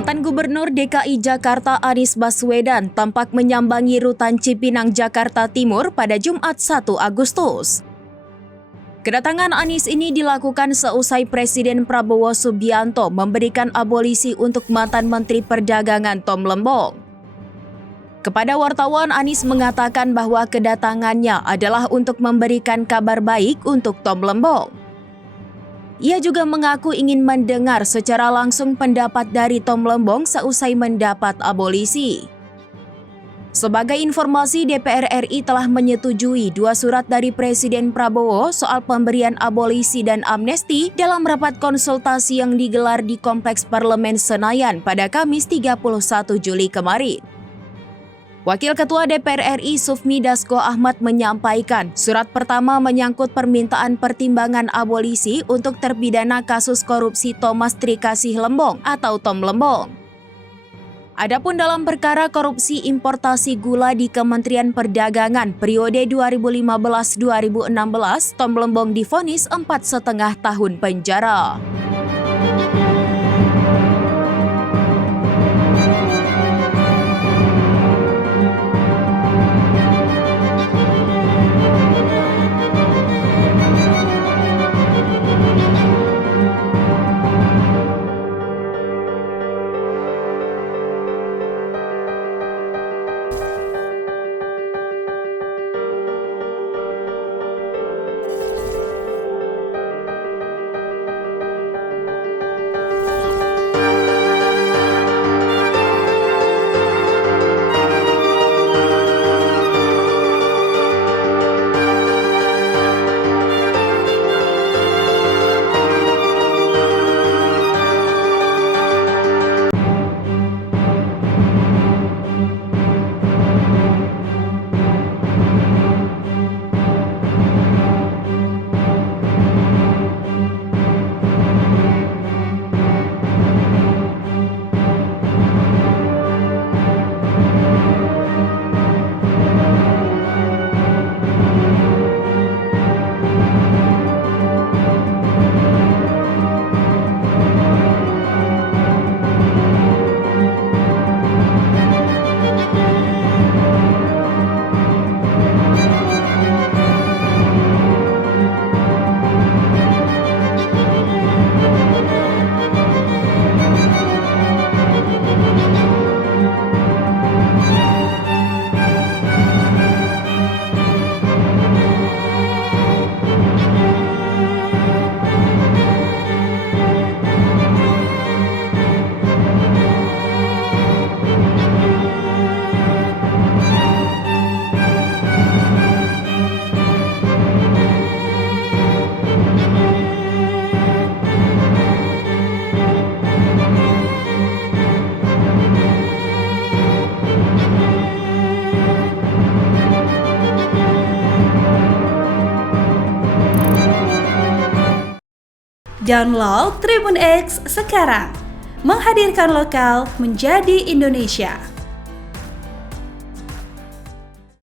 Mantan Gubernur DKI Jakarta Anies Baswedan tampak menyambangi Rutan Cipinang, Jakarta Timur pada Jumat 1 Agustus. Kedatangan Anies ini dilakukan seusai Presiden Prabowo Subianto memberikan abolisi untuk mantan Menteri Perdagangan Tom Lembong. Kepada wartawan, Anies mengatakan bahwa kedatangannya adalah untuk memberikan kabar baik untuk Tom Lembong. Ia juga mengaku ingin mendengar secara langsung pendapat dari Tom Lembong seusai mendapat abolisi. Sebagai informasi, DPR RI telah menyetujui 2 surat dari Presiden Prabowo soal pemberian abolisi dan amnesti dalam rapat konsultasi yang digelar di Kompleks Parlemen Senayan pada Kamis 31 Juli kemarin. Wakil Ketua DPR RI Sufmi Dasko Ahmad menyampaikan surat pertama menyangkut permintaan pertimbangan abolisi untuk terpidana kasus korupsi Thomas Trikasih Lembong atau Tom Lembong. Adapun dalam perkara korupsi importasi gula di Kementerian Perdagangan periode 2015-2016, Tom Lembong divonis 4,5 tahun penjara. Download Tribun X sekarang, menghadirkan lokal menjadi Indonesia.